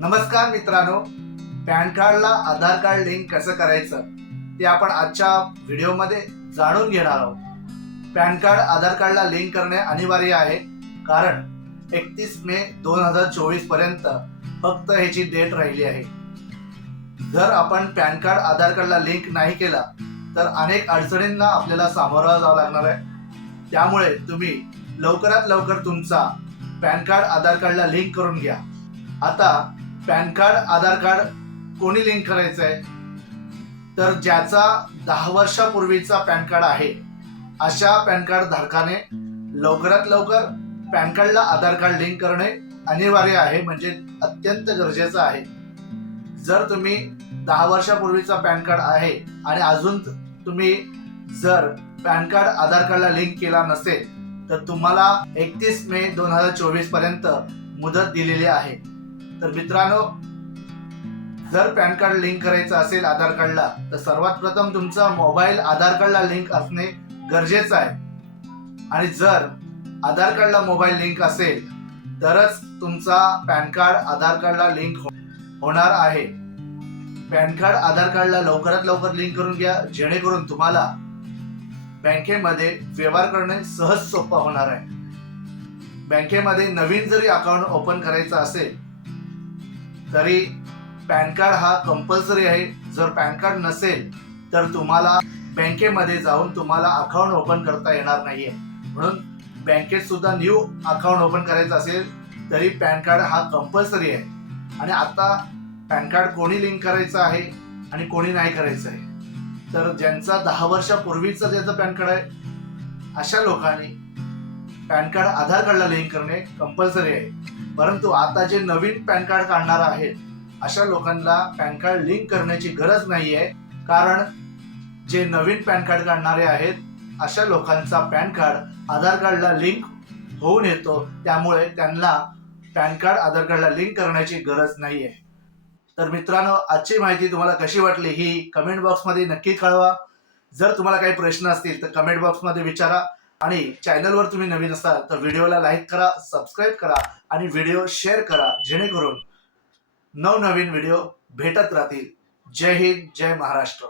नमस्कार मित्रांनो. पॅन कार्डला आधार कार्ड लिंक कसं करायचं ते आपण आजच्या व्हिडिओमध्ये जाणून घेणार आहोत. पॅन कार्ड आधार कार्डला लिंक करणे अनिवार्य आहे. कारण एकतीस मे दोन हजार चोवीसपर्यंत फक्त ह्याची डेट राहिली आहे. जर आपण पॅन कार्ड आधार कार्डला लिंक नाही केला तर अनेक अडचणींना आपल्याला सामोरं जावं लागणार आहे. त्यामुळे तुम्ही लवकरात लवकर तुमचा पॅन कार्ड आधार कार्डला लिंक करून घ्या. आता पॅन कार्ड आधार कार्ड कोणी लिंक करायचं आहे तर ज्याचा दहा वर्षापूर्वीचा पॅन कार्ड आहे अशा पॅन कार्ड धारकाने लवकरात लवकर पॅन कार्डला आधार कार्ड लिंक करणे अनिवार्य आहे म्हणजे अत्यंत गरजेचं आहे. जर तुम्ही दहा वर्षापूर्वीचा पॅन कार्ड आहे आणि अजून तुम्ही जर पॅन कार्ड आधार कार्डला लिंक केला नसेल तर तुम्हाला एकतीस मे दोन हजार चोवीसपर्यंत मुदत दिलेली आहे. तर मित्रांनो जर पॅन कार्ड लिंक करायचं असेल आधार कार्डला तर सर्वात प्रथम तुमचा मोबाईल आधार कार्डला लिंक असणे गरजेचं आहे. आणि जर आधार कार्डला मोबाईल लिंक असेल तरच तुमचा पॅन कार्ड आधार कार्डला लिंक हो-, होणार आहे. पॅन कार्ड आधार कार्डला लवकरात लवकर लिंक करून घ्या जेणेकरून तुम्हाला बँकेमध्ये व्यवहार करणे सहज सोपं होणार आहे. बँकेमध्ये नवीन जरी अकाउंट ओपन करायचं असेल तरी पॅन कार्ड हा कंपल्सरी आहे जर पॅन कार्ड नसेल तर तुम्हाला बँकेमध्ये जाऊन तुम्हाला अकाउंट ओपन करता येणार नाहीये. म्हणून बँकेत सुद्धा न्यू अकाउंट ओपन करायचं असेल तरी पॅन कार्ड हा कंपल्सरी आहे. आणि आता पॅन कार्ड कोणी लिंक करायचं आहे आणि कोणी नाही करायचं आहे. तर ज्यांचा दहा वर्षापूर्वीचं ज्याचं पॅन कार्ड आहे अशा लोकांनी पॅन कार्ड आधार कार्डला लिंक करणे कंपल्सरी आहे. परंतु आता जे नवीन पॅन कार्ड काढणार आहेत अशा लोकांना पॅन कार्ड लिंक करण्याची गरज नाही आहे कारण जे नवीन पॅन कार्ड काढणारे आहेत अशा लोकांचा पॅन कार्ड आधार कार्डला लिंक होऊन येतो. त्यामुळे त्यांना पॅन कार्ड आधार कार्डला लिंक करण्याची गरज नाही आहे तर मित्रांनो आजची माहिती तुम्हाला कशी वाटली ही कमेंट बॉक्समध्ये नक्की कळवा. जर तुम्हाला काही प्रश्न असतील तर कमेंट बॉक्समध्ये विचारा. आणि चॅनलवर तुम्ही नवीन असाल तर व्हिडिओला लाईक करा सबस्क्राईब करा आणि व्हिडिओ शेअर करा जेणेकरून नवनवीन व्हिडिओ भेटत राहतील. जय हिंद जय महाराष्ट्र.